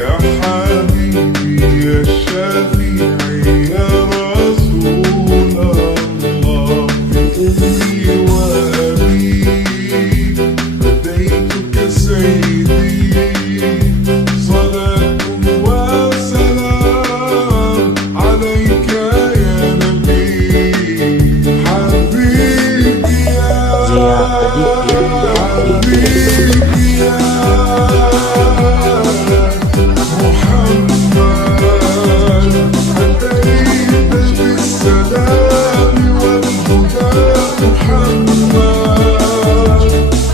يا حبيبي يا شفيعي يا رسول الله، بأمي وأبي فديتك سيدي، صلاة وسلام عليك يا نبي. حبيبي يا حبيبي يا محمد، أتيت بالسلام والهدى محمد.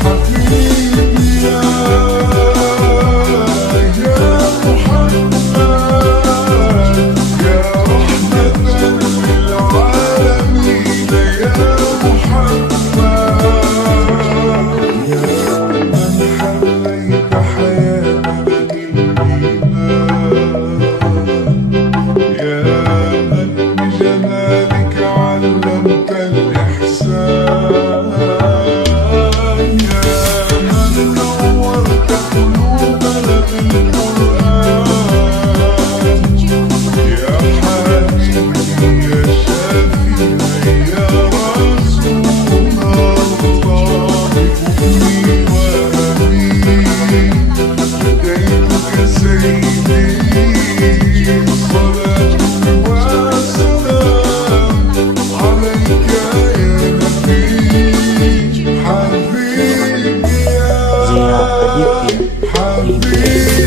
حبيبي يا محمد، يا رحمة للعالمين يا محمد، يا من حليت حياتنا بالإيمان، يا من بجمالك علمت الإحسان، يا من نورت قلوبنا بالقرآن، يا حبيبي يا شفيعي يا رسول الله، بأمي وأبي فديتك سيدي، صلاة وسلام عليك يا نبي. حبيبي يا حبيبي